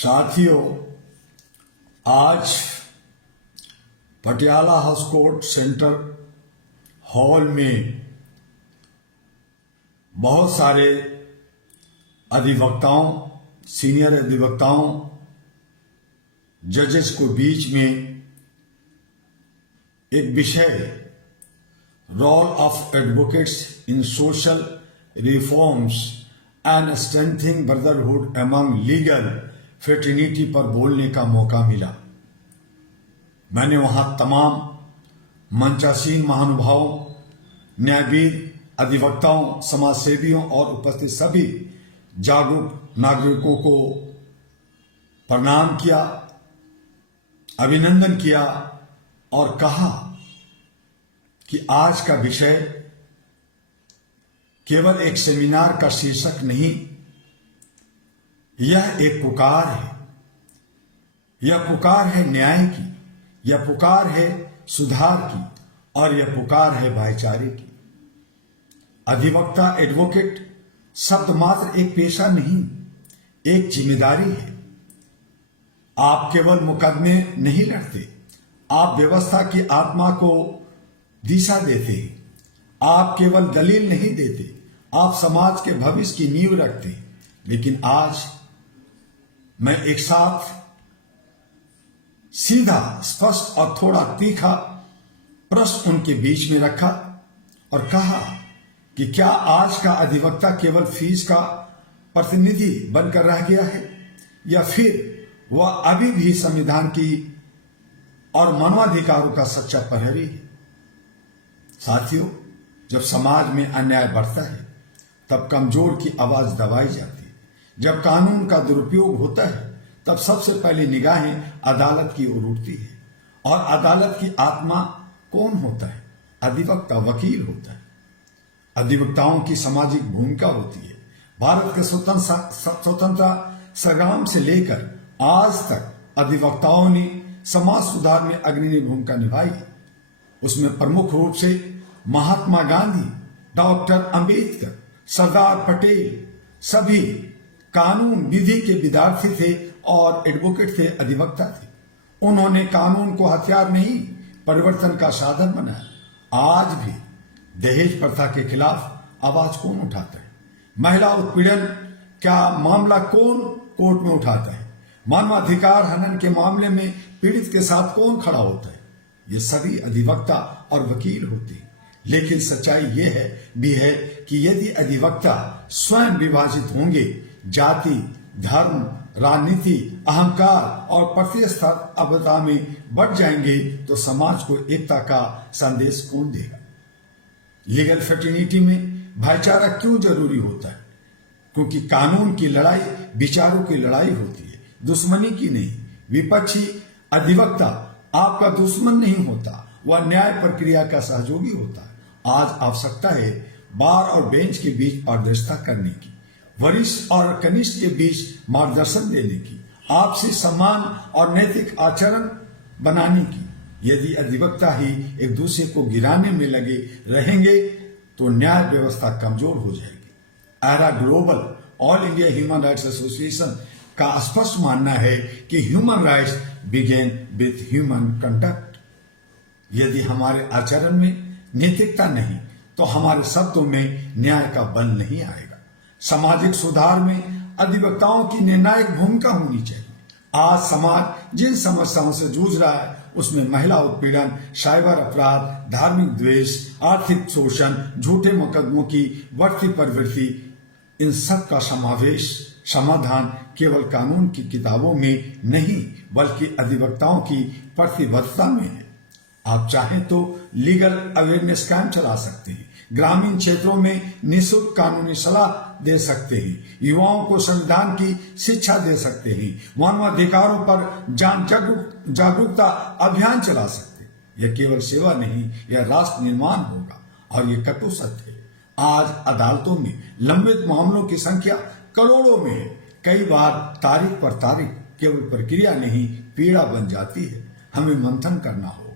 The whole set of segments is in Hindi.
साथियों, आज Patiala house court centre hall में बहुत सारे अधिवक्ताओं, सीनियर अधिवक्ताओं, जजेस को बीच में एक विषय role of advocates in social reforms and strengthening brotherhood among legal fraternity पर बोलने का मौका मिला। मैंने वहां तमाम मंचासीन महानुभावों, न्यायविद, अधिवक्ताओं, समाजसेवियों और उपस्थित सभी जागरूक नागरिकों को प्रणाम किया, अभिनंदन किया और कहा कि आज का विषय केवल एक सेमिनार का शीर्षक नहीं, यह एक पुकार है। यह पुकार है न्याय की, यह पुकार है सुधार की और यह पुकार है भाईचारे की। अधिवक्ता, एडवोकेट शब्द मात्र एक पेशा नहीं, एक जिम्मेदारी है। आप केवल मुकदमे नहीं लड़ते, आप व्यवस्था की आत्मा को दिशा देते हैं। आप केवल दलील नहीं देते, आप समाज के भविष्य की नींव रखते हैं। लेकिन आज मैं एक साथ सीधा, स्पष्ट और थोड़ा तीखा प्रश्न उनके बीच में रखा और कहा कि क्या आज का अधिवक्ता केवल फीस का प्रतिनिधि बनकर रह गया है, या फिर वह अभी भी संविधान की और मानवाधिकारों का सच्चा प्रहरी है। साथियों, जब समाज में अन्याय बढ़ता है तब कमजोर की आवाज दबाई जाती है। जब कानून का दुरुपयोग होता है तब सबसे पहले निगाहें अदालत की ओर उठती है। और अदालत की आत्मा कौन होता है? अधिवक्ता, वकील होता है। अधिवक्ताओं की सामाजिक भूमिका होती है। भारत के स्वतंत्रता संग्राम से लेकर आज तक अधिवक्ताओं ने समाज सुधार में अग्रणी भूमिका निभाई। उसमें प्रमुख रूप से महात्मा गांधी, डॉक्टर अंबेडकर, सरदार पटेल सभी कानून विधि के विद्यार्थी थे और एडवोकेट थे, अधिवक्ता थे। उन्होंने कानून को हथियार नहीं, परिवर्तन का साधन बनाया। आज भी दहेज प्रथा के खिलाफ आवाज कौन उठाता है? महिला उत्पीड़न का मामला कौन कोर्ट में उठाता है? मानवाधिकार हनन के मामले में पीड़ित के साथ कौन खड़ा होता है? ये सभी अधिवक्ता और वकील होते हैं। लेकिन सच्चाई यह भी है कि यदि अधिवक्ता स्वयं विभाजित होंगे, जाति, धर्म, राजनीति, अहंकार और प्रतिस्पर्धा में बढ़ जाएंगे, तो समाज को एकता का संदेश कौन देगा? लीगल फ्रेटर्निटी में भाईचारा क्यों जरूरी होता है? क्योंकि कानून की लड़ाई विचारों की लड़ाई होती है, दुश्मनी की नहीं। विपक्षी अधिवक्ता आपका दुश्मन नहीं होता, वह न्याय प्रक्रिया का सहयोगी होता है। आज आवश्यकता है बार और बेंच के बीच पारदर्शिता करने की, वरिष्ठ और कनिष्ठ के बीच मार्गदर्शन देने की, आपसी सम्मान और नैतिक आचरण बनाने की। यदि अधिवक्ता ही एक दूसरे को गिराने में लगे रहेंगे तो न्याय व्यवस्था कमजोर हो जाएगी। Era Global All India Human Rights Association का स्पष्ट मानना है कि human rights begin with human conduct. यदि हमारे आचरण में नैतिकता नहीं तो हमारे शब्दों में न्याय का बल नहीं आएगा। सामाजिक सुधार में अधिवक्ताओं की निर्णायक भूमिका होनी चाहिए। आज समाज जिन समस्याओं से जूझ रहा है उसमें महिला उत्पीड़न, साइबर अपराध, धार्मिक द्वेष, आर्थिक शोषण, झूठे मुकदमों की बढ़ती प्रवृत्ति, इन सब का समाधान केवल कानून की किताबों में नहीं बल्कि अधिवक्ताओं की प्रतिबद्धता में है। आप चाहें तो लीगल अवेयरनेस कैंप चला सकते हैं, ग्रामीण क्षेत्रों में निःशुल्क कानूनी सलाह दे सकते हैं, युवाओं को संविधान की शिक्षा दे सकते हैं, मानवाधिकारों पर जागरूकता अभियान चला सकते हैं। यह केवल सेवा नहीं, यह राष्ट्र निर्माण होगा। और यह कटु सत्य है, आज अदालतों में लंबित मामलों की संख्या करोड़ों में है। कई बार तारीख पर तारीख केवल प्रक्रिया नहीं, पीड़ा बन जाती है। हमें मंथन करना होगा,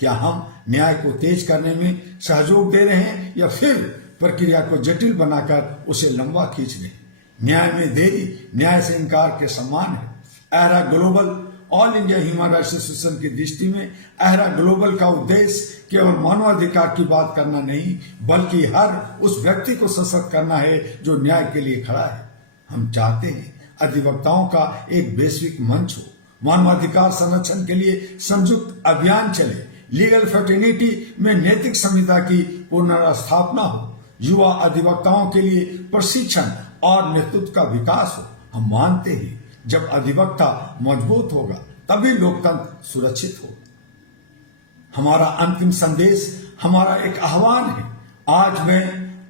क्या हम न्याय को तेज करने में सहयोग दे रहे हैं या फिर प्रक्रिया को जटिल बनाकर उसे लंबा खींच रहे हैं? न्याय में देरी न्याय से इनकार के समान है। EHRA Global All India Human Rights Association की दृष्टि में एहरा ग्लोबल का उद्देश्य केवल मानवाधिकार की बात करना नहीं, बल्कि हर उस व्यक्ति को सशक्त करना है जो न्याय के लिए खड़ा है। हम चाहते हैं अधिवक्ताओं का एक वैश्विक मंच हो, मानवाधिकार संरक्षण के लिए संयुक्त अभियान चले, लीगल फ्रेटर्निटी में नैतिक संहिता की पुनर्स्थापना हो, युवा अधिवक्ताओं के लिए प्रशिक्षण और नेतृत्व का विकास हो। हम मानते हैं जब अधिवक्ता मजबूत होगा तभी लोकतंत्र सुरक्षित हो। हमारा अंतिम संदेश, हमारा एक आह्वान है। आज मैं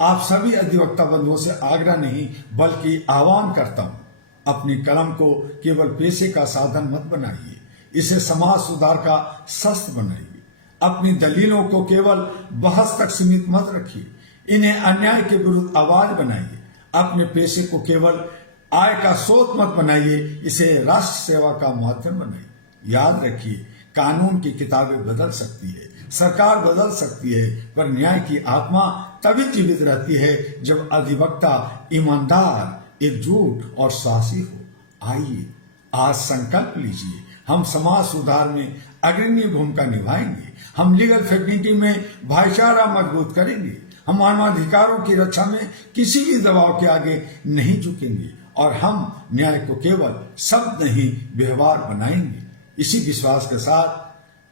आप सभी अधिवक्ता बंधुओं से आग्रह नहीं बल्कि आह्वान करता हूं, अपनी कलम को केवल पेशे का साधन मत बनाइए, इसे समाज सुधार का शस्त्र बनाइए। अपनी दलीलों को केवल बहस तक सीमित मत रखिए, इन्हें अन्याय के विरुद्ध आवाज बनाइए। अपने पेशे को केवल आय का स्रोत मत बनाइए, इसे राष्ट्र सेवा का माध्यम बनाइए। याद रखिए, कानून की किताबें बदल सकती है, सरकार बदल सकती है, पर न्याय की आत्मा तभी जीवित रहती है जब अधिवक्ता ईमानदार, एकजुट और साहसी हो। आइए आज संकल्प लीजिए, हम समाज सुधार में अग्रणी भूमिका निभाएंगे। हम लीगल फ्रेटर्निटी में भाईचारा मजबूत करेंगे। हम मानवाधिकारों की रक्षा में किसी भी दबाव के आगे नहीं झुकेंगे और हम न्याय को केवल शब्द नहीं व्यवहार बनाएंगे। इसी विश्वास के साथ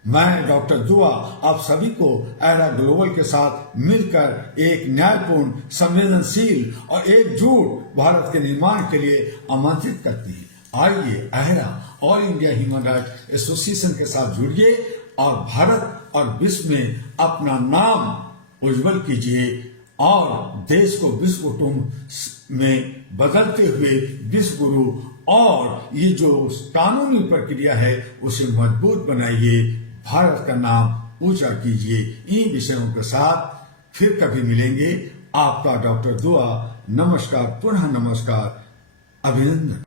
मैं डॉक्टर दुआ आप सभी को एहरा ग्लोबल के साथ मिलकर एक न्यायपूर्ण, संवेदनशील और एकजुट भारत के निर्माण के लिए आमंत्रित करती है। आइए EHRA All India Human Rights Association के साथ जुड़िए और भारत और विश्व में अपना नाम उज्जवल कीजिए और देश को विश्व कुटुंब में बदलते हुए विश्व गुरु और ये जो कानूनी प्रक्रिया है उसे मजबूत बनाइए, भारत का नाम ऊंचा कीजिए। इन विषयों के साथ फिर कभी मिलेंगे। आपका डॉक्टर दुआ। नमस्कार, पुनः नमस्कार, अभिनंदन।